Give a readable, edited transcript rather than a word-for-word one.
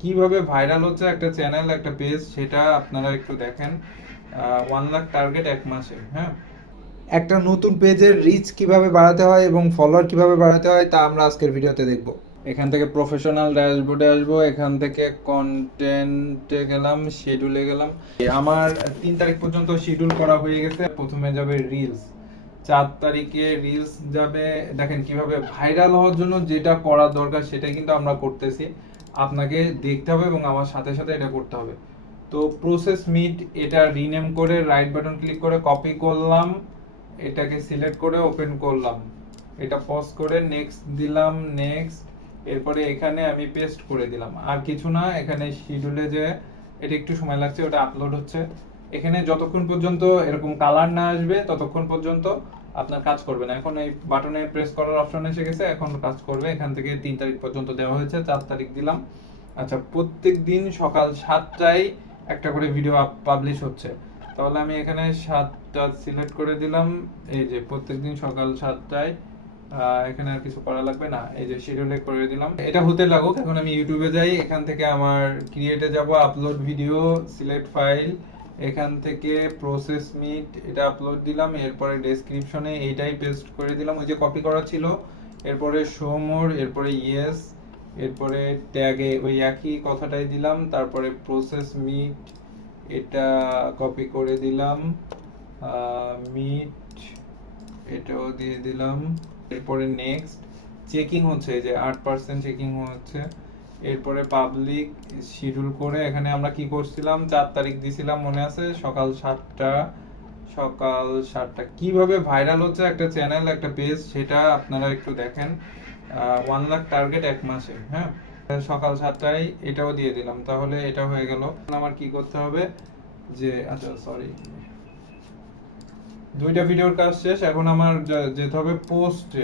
কিভাবে ভাইরাল হচ্ছে একটা চ্যানেল একটা পেজ সেটা আপনারা একটু দেখেন। 1 লাখ টার্গেট 1 মাসে। হ্যাঁ, একটা নতুন পেজের রিচ কিভাবে বাড়াতে হয় এবং ফলোয়ার কিভাবে বাড়াতে হয় তা আমরা আজকের ভিডিওতে দেখব। এখান থেকে প্রফেশনাল ড্যাশবোর্ডে আসবো, এখান থেকে কন্টেন্টে গেলাম, শিডিউলে গেলাম। আমার 3 তারিখ পর্যন্ত শিডিউল করা হয়ে গেছে। প্রথমে যাবে রিলস, 4 তারিখে রিলস যাবে। দেখেন কিভাবে ভাইরাল হওয়ার জন্য যেটা করা দরকার সেটাই কিন্তু আমরা করতেছি। আপনাকে দেখতে হবে এবং আমার সাথে সাথে এটা করতে হবে। তো প্রসেস মিট এটা রিনেম করে রাইট বাটন ক্লিক করে কপি করলাম, এটাকে সিলেক্ট করে ওপেন করলাম, এটা পজ করে নেক্সট দিলাম, নেক্সট। এরপরে এখানে আমি পেস্ট করে দিলাম, আর কিছু না। এখানে শিডিউলে যে এটা একটু সময় লাগছে, ওটা আপলোড হচ্ছে। এখানে যতক্ষণ পর্যন্ত এরকম কালার না আসবে ততক্ষণ পর্যন্ত আপনার কাজ করবে না। এখন এই বাটনে প্রেস করার অপশন এসে গেছে, এখন কাজ করবে। এখান থেকে 3 তারিখ পর্যন্ত দেওয়া হয়েছে, 4 তারিখ দিলাম। আচ্ছা, প্রত্যেক দিন সকাল 7টায় একটা করে ভিডিও পাবলিশ হচ্ছে। তাহলে আমি এখানে 7টা সিলেক্ট করে দিলাম। এই যে প্রত্যেকদিন সকাল 7টায়, এখানে আর কিছু করা লাগবে না, এই যে শিডিউলে করে দিলাম। এটা হতে লাগুক। এখন আমি ইউটিউবে যাই, এখান থেকে আমার ক্রিয়েটে যাব, আপলোড ভিডিও, সিলেক্ট ফাইল, এখান থেকে প্রসেস মিট এটা আপলোড দিলাম। এরপরে ডেসক্রিপশনে এইটাই পেস্ট করে দিলাম, ওই যে কপি করা ছিল। এরপরে শো মোর, এরপরে ইয়েস, এরপরে ট্যাগে ওই একই কথাটাই দিলাম। তারপরে প্রসেস মিট এটা কপি করে দিলাম, মিট এটাও দিয়ে দিলাম। এরপরে নেক্সট চেকিং হচ্ছে, এই যে 8% চেকিং হচ্ছে। এরপরে পাবলিক শিডিউল করে এখানে আমরা কি করছিলাম, 4 তারিখ দিছিলাম মনে আছে, সকাল 7টা। কিভাবে ভাইরাল হচ্ছে একটা চ্যানেল একটা পেজ সেটা আপনারা একটু দেখেন। 1 লাখ টার্গেট 1 মাসে। হ্যাঁ, সকাল 7টায় এটাও দিয়ে দিলাম, তাহলে এটা হয়ে গেল। আমার কি করতে হবে যে, আচ্ছা সরি, 2টা ভিডিওর কাজ শেষ। এখন আমার যেতে হবে পোস্টে।